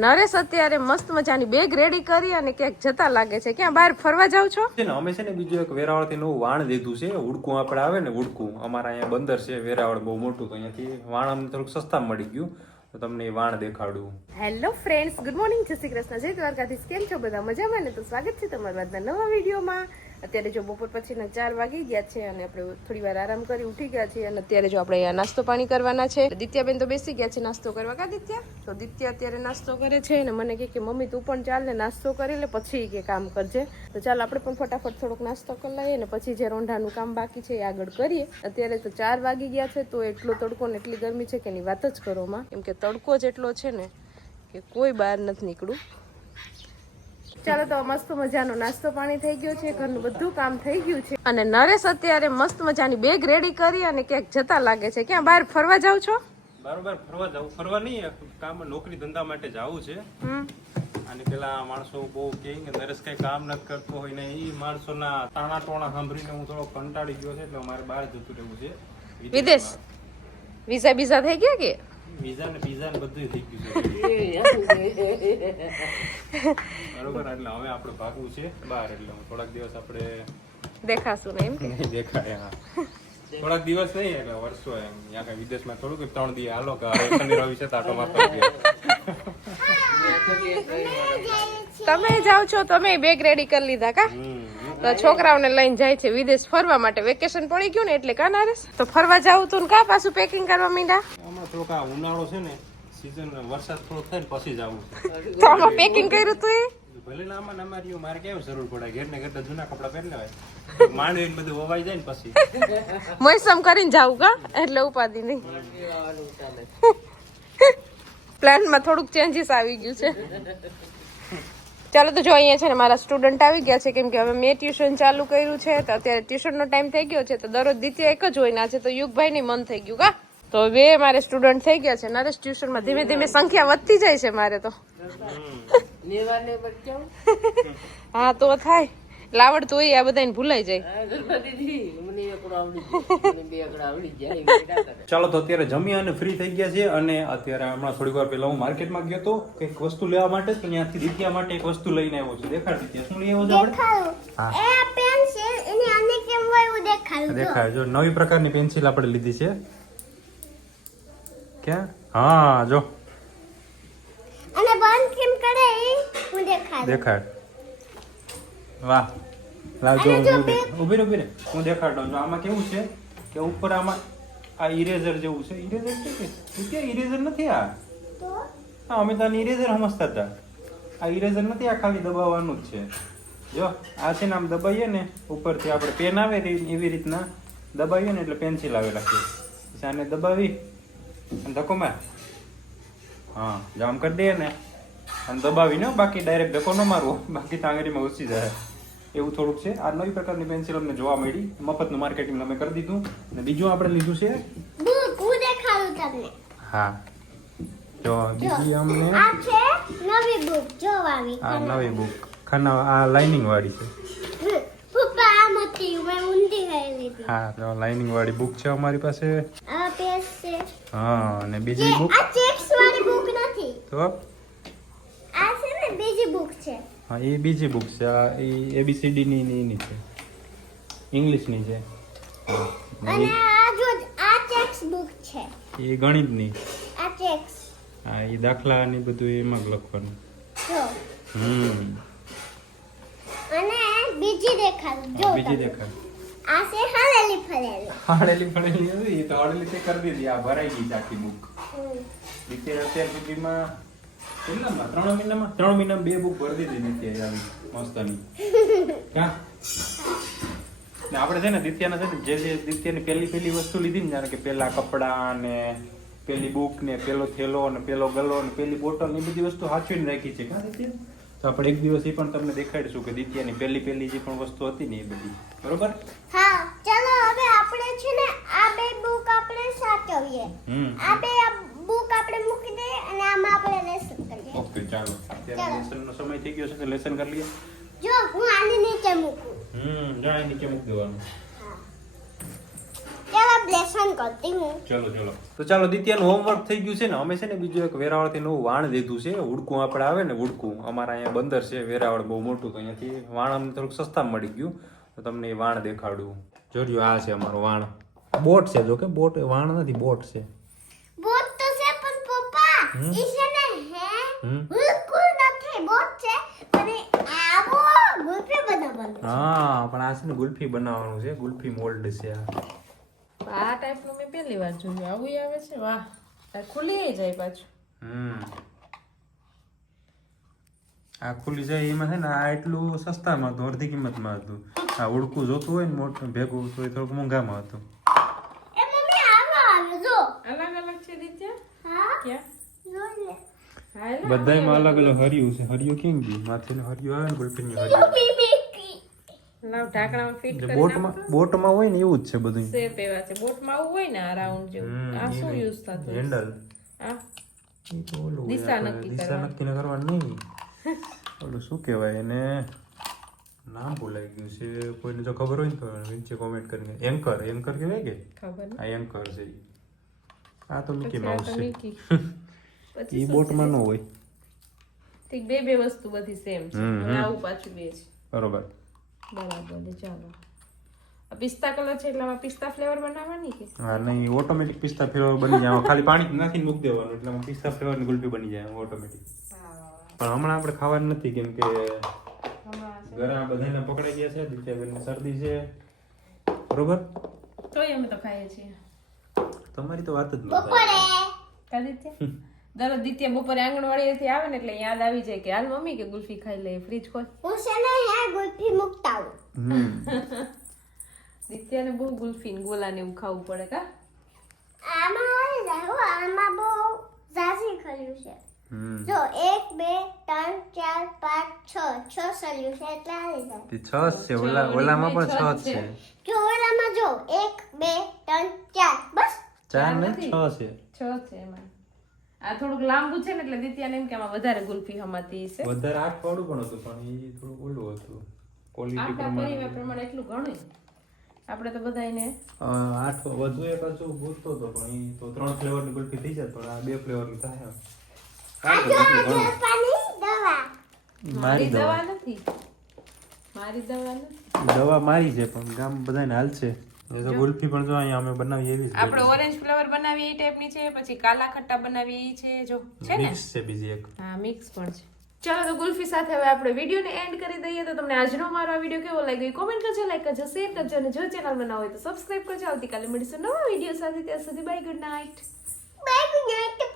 નરેશ અત્યારે મસ્ત મજાની બેગ રેડી કરી અને ક્યાંક જતા લાગે છે. ક્યાં બહાર ફરવા જાવ છો? અમે છે ને બીજું એક વેરાવળથી નવું વાણ લીધું છે. ઉડકું આપણે આવે ને ઉડકું. અમારા અહીંયા બંદર છે વેરાવળ બહુ મોટું તો અહીંયાથી વાણ અમને થોડુંક સસ્તા મળી ગયું. તો તમને એ વાણ દેખાડું. હેલો ફ્રેન્ડ્સ ગુડ મોર્નિંગ જય શ્રી કૃષ્ણ. જય દ્વારકાધીશ. કેમ છો બધા? મજામાં ને? તો સ્વાગત છે તમારા આજના નવા વિડીયોમાં. અત્યારે જો બપોર પછીના ચાર વાગી ગયા છે અને આપણે થોડી વાર આરામ કરી ઉઠી ગયા છીએ અને અત્યારે જો આપણે નાસ્તો પાણી કરવાના છે. દિત્યાબેન તો બેસી ગયા છે નાસ્તો કરવા. કા દિત્યા? તો દિત્યા અત્યારે નાસ્તો કરે છે અને મને કહે કે મમ્મી તું પણ ચાલ ને નાસ્તો કરી લે, પછી કે કામ કરજે. તો ચાલ આપણે પણ ફટાફટ થોડોક નાસ્તો કરી લઈએ અને પછી જે રોંઢાનું કામ બાકી છે એ આગળ કરીએ. અત્યારે તો ચાર વાગી ગયા છે, તો એટલો તડકો ને એટલી ગરમી છે કે એની વાત જ કરો માં. કેમ કે તડકો જ એટલો છે ને કે કોઈ બહાર નથી નીકળું ચાલો તો મસ્ત મજાનો નાસ્તો પાણી થઈ ગયો છે ઘરનું બધું કામ થઈ ગયું છે. અને નરેશ અત્યારે મસ્ત મજાની બેગ રેડી કરી અને ક્યાંક જતા લાગે છે. ક્યાં બહાર ફરવા જાવ છો? બરોબર ફરવા જાવ ફરવા નહીં કામ નોકરી ધંધા માટે જાવું છે. અને પેલા માણસો બહુ કે નરેશ કઈ કામ નથી કરતો હોય ને એ માણસોના તાણા ટોણા સાંભળીને હું થોડો કંટાળી ગયો છે એટલે મારે બહાર જતું રહેવું છે. વિદેશ? વિઝા બીઝા થઈ ગયા કે? વિઝા ને પીઝા ને બધું થઈ ગયું છે. બરોબર એટલે હવે આપણે ભાગવું છે બહાર એટલે થોડાક દિવસ આપણે દેખાશું ને એમ? નહીં દેખાય હા. થોડાક દિવસ નહીં એટલે વર્ષો એમ. ત્યાં કઈ વિદેશમાં થોડુંક ત્રણ દિવસ હાલો કે શનિ રવિ છે તાટો મારતો તમે જાઓ છો તમે બેગ રેડી કરી લીધા કા? તો છોકરાઓને લઈને જાય છે વિદેશ ફરવા માટે. વેકેશન પડી ગયું ને એટલે કા નરેશ તો ફરવા જાવું તું ને કા પાછું પેકિંગ કરવા માંડ્યા હમણાં થોડોક ઉનાળો છે ને સીઝન વરસાદ થોડો થાય ને પછી જ આવું તો આમાં પેકિંગ કર્યું તું એ? ભલે ને આમાં ને મારે કેમ જરૂર પડે? ઘેર ને ઘેર તો જૂના કપડા પહેરી લેવાય. માંડવી ને બધું વવાઈ જાય ને પછી. મોસમ કરીને જાવું કા? એટલે ઉપાધિ નહીં. પ્લાનમાં થોડુંક ચેન્જીસ આવી ગયું છે. ચાલો તો જો અહીંયા છે ને મારા સ્ટુડન્ટ આવી ગયા છે કેમ કે હવે મેં ટ્યુશન ચાલુ કર્યું છે તો અત્યારે ટ્યુશનનો ટાઈમ થઈ ગયો છે તો દરરોજ દ્વિતીય એક જ હોય ના છે તો યુગભાઈ ની મન થઈ ગયું કા? તો બે મારે સ્ટુડન્ટ થઈ ગયા છે નરેશ ટ્યુશનમાં ધીમે ધીમે સંખ્યા વધતી જાય છે મારે તો. હા તો થાય. લાવડ તો હોય આ બધાને ભૂલાઈ જાય. ચાલો તો અત્યારે જમી અને ફ્રી થઈ ગયા છે અને અત્યારે હમણાં થોડીક વાર પહેલા હું માર્કેટમાં ગયો તો કંઈક વસ્તુ લેવા માટે તો ત્યાંથી દીત્યા માટે એક વસ્તુ લઈને આવ્યો છું. દેખાડ દિત્યા શું લઈ આવ્યો છે એ પેન્સિલ એની આને કેમ હોય એવું દેખાયું દેખાય જો નવી પ્રકારની પેન્સિલ આપણે લીધી છે. ક્યાં? હા જો અને બંધ કેમ કરે એ હું દેખાડું દેખાડ વાહ. લાવજો ઊભી. ઊભી રહે. હું દેખાડતો છું. આમાં કેવું છે કે ઉપર આમાં આ ઇરેઝર જેવું છે. ઇરેઝર છે કે? કે ઇરેઝર નથી આ? હા અમે તો ઇરેઝર સમજતા હતા. આ ઇરેઝર નથી આ ખાલી દબાવવાનું જ છે. જો આ છે ને આમ દબાઈએ ને ઉપરથી આપણે પેન આવે એવી રીતના દબાવીએ ને એટલે પેન્સિલ આવે રાખીએ પછી આને દબાવી અને ધક્કો માર. હા જામ કરી દઈએ ને. અને દબાવીને હો, બાકી ડાયરેક્ટ ધક્કો ન મારવો. બાકી આંગળીમાં ઘૂસી જાય. એવું થોડુંક છે. આ નવી પ્રકારની પેન્સિલ અમને જોવા મળી. મફતનું માર્કેટિંગ અમે કરી દીધું. અને બીજું આપણે લીધું છે? બુક હું દેખાડું તમને. હા. જો બીજી અમને આ છે નવી બુક જોવાની. આ નવી બુક ખાના આ લાઇનિંગ વાળી છે. પપ્પા આ હતી મેં ઊંધી લીધી. હા તો લાઇનિંગ વાળી બુક છે અમારી પાસે. આ પેજ છે. હા અને બીજી બુક આ ચેક્સ વાળી બુક નથી. તો ને બીજી બુક છે. હા એ બીજી બુક છે. આ એ એબીસીડી ની ની છે. ઇંગ્લિશની છે. અને આ જો આ ચેક્સ બુક છે. એ ગણિતની. આ ચેક્સ હા એ દાખલા ને બધું એમાં જ લખવાનું. જો. હમ. અને બીજી દેખાડ. જો બીજી દેખાડ. આ છે હલેલી ફળેલી એ તો હળેલી તે કરી દીધી આ ભરાઈ ગઈ આખી બુક. રીતે અત્યાર સુધીમાં કેટલામાં ત્રણ મહિનામાં? ત્રણ મહિનામાં બે બુક ભરી દીધી નિત્ય આવી મસ્તની. ને આપણે છે ને દિત્યાના છે ને જે જે દિત્યાની પહેલી પહેલી વસ્તુ લીધી ને જાણે કે પેલા કપડા ને પેલી બુક ને પેલો થેલો ને પેલો ગલો ને પેલી બોટલ ને એ બધી વસ્તુ સાચવીને રાખી છે. કાં દિત્યા? તો આપણે એક દિવસ એ પણ તમને દેખાડીશું કે દિત્યાની પહેલી પહેલી જે પણ વસ્તુ હતી ને એ બધી. બરોબર? હા ચલો હવે આપણે છે ને આ બે બુક આપણે સાચવીએ. આ બે બુક આપણે મૂકી દઈએ અને આમાં આપણે ઓકે ચાલો. લેસન નો સમય થઈ ગયો છે લેસન કરી લઈએ. જો હું આને નીચે મૂકું. હમ જો આ નીચે મૂકી દેવાનું. ચલો ચલો તો ચાલો દિત્યાનું હોમવર્ક થઈ ગયું છે ને અમે છે ને બીજું એક વેરાવળથી નવું વાણ લીધું છે. ઉડકું આપણે આવે ને ઉડકું. અમારા અહીંયા બંદર છે વેરાવળ બહુ મોટું તો અહીંયાથી વાણ અમને થોડુંક સસ્તા મળી ગયું. તમને વાણ દેખાડું. જોજો આ છે અમારું વાણ. બોટ છે જો બોટ વાણ નથી બોટ છે. બોટ હા પણ આ છે ને ગુલ્ફી બનાવવાનું છે. ગુલ્ફી મોલ્ડ છે આ. આ ટાઈપનું મેં પહેલી વાર જોયું. આવું આવે છે? વાહ. આ ખુલી જાય પાછું. હમ. આ ખુલી જાય એમાં છે ને આ એટલું સસ્તામાં હતું અડધી કિંમતમાં હતું. આ ઉડકું જોતું હોય ને મોટું ભેગું તો એ થોડુંક મોંઘામાં હતું એ મમ્મી આવો આવે જો અલગ અલગ છે દિત્યા હા ક્યાં જો લે હા એટલે બધાયમાં અલગ અલગ હરિયું છે. હરિયું કેમ ગયું? માથે હરિયું આવે ને ગુલફીની હરિયું. લાવ ઢાંકણામાં ફિટ કરી બોટમાં બોટમાં હોય ને એવું જ છે બધું શેપ એવા છે. બોટમાં આવું હોય ને આ રાઉન્ડ જેવું. આ શું યુઝ થતું? હેન્ડલ આ એ તો ઓલું હોય દિશા નક્કી દિશા નક્કી કરવાનું નહીં. ઓલું શું કહેવાય એને? નામ ભૂલાઈ ગયું છે. કોઈને જો ખબર હોય ને તો નીચે કોમેન્ટ કરીને. એન્કર એન્કર કહેવાય કે? ખબર આ એન્કર છે. આ તો મિકી માઉસ છે. એ બોટમાં ન હોય. ઠીક બે બે વસ્તુ બધી સેમ છે. આવું પાછું બે છે. બરોબર. બરાબર ચાલો. પિસ્તા કલર છે એટલે આમાં પિસ્તા ફ્લેવર બનાવવાની કે? હા નહીં ઓટોમેટિક પિસ્તા ફ્લેવર બની જાય. ખાલી પાણી નાખીને મૂકી દેવાનું એટલે આમાં પિસ્તા ફ્લેવરની ગુલ્ફી બની જાય ઓટોમેટિક પણ હમણાં આપણે ખાવાની નથી કેમ કે આ બધાને પકડાઈ ગયા છે શરદી છે. બરોબર? તોય અમે તો ખાઈએ છીએ. તમારી તો વાત જ નથી દરરોજ દિત્ય બપોરે આંગણવાડીએથી આવે ને એટલે યાદ આવી જાય કે હાલ મમ્મી કે ગુલ્ફી ખાઈ લે ફ્રીજ ખોલ. હું છે ને ગુલ્ફી મુકતા હું દિત્યાને બહુ ગુલ્ફી ને ગોલા ને એવું ખાવું પડે કા? આમાં આવી જાય હો આમાં બહુ ઝાઝી ખાયું છે. જો એક બે ત્રણ ચાર પાંચ છ છ સલ્યું છે એટલે આવી જાય. તે છ છે ઓલા ઓલામાં પણ છ છે જો ઓલામાં જો એક બે ત્રણ ચાર બસ. ચાર ને નથી. છ છે. છ છે એમાં. આ થોડુંક લાંબુ છે ને એટલે દિત્યાને એમ કે આમાં વધારે ગુલ્ફી હમાતી છે વધારે આઠ વાળું પણ હતું પણ એ થોડું ઓલું હતું. ક્વોલિટી પ્રમાણે. પરિવાર પ્રમાણે એટલું ઘણું. આપણે તો બધાને આઠ વધુ એક હજુ ગોતતો હતો પણ એ તો ત્રણ ફ્લેવરની ગુલ્ફી થઈ જાય પણ આ બે ફ્લેવરની થાય મારી દવા. નથી. મારી દવા નથી. દવા મારી છે પણ ગામ બધાને હાલ છે. એ તો ગુલ્ફી પણ જો અહીંયા અમે બનાવી એવી આપણે ઓરેન્જ ફ્લેવર બનાવીએ એ ટાઈપની છે પછી કાલા ખટ્ટા બનાવીએ એ છે જો છે ને? મિક્સ છે બીજી એક. હા મિક્સ પણ છે. ચાલો તો ગુલ્ફી સાથે હવે આપણે વિડીયોને એન્ડ કરી દઈએ. તો તમને આજનો મારો આ વીડિયો કેવો લાગ્યો કોમેન્ટ કરજો લાઈક કરજો શેર કરજો અને જો ચેનલમાં ના હોય તો સબસ્ક્રાઇબ કરજો. આવતીકાલે મળીશું નવા વીડિયો સાથે. ત્યાં સુધી bye good night bye good night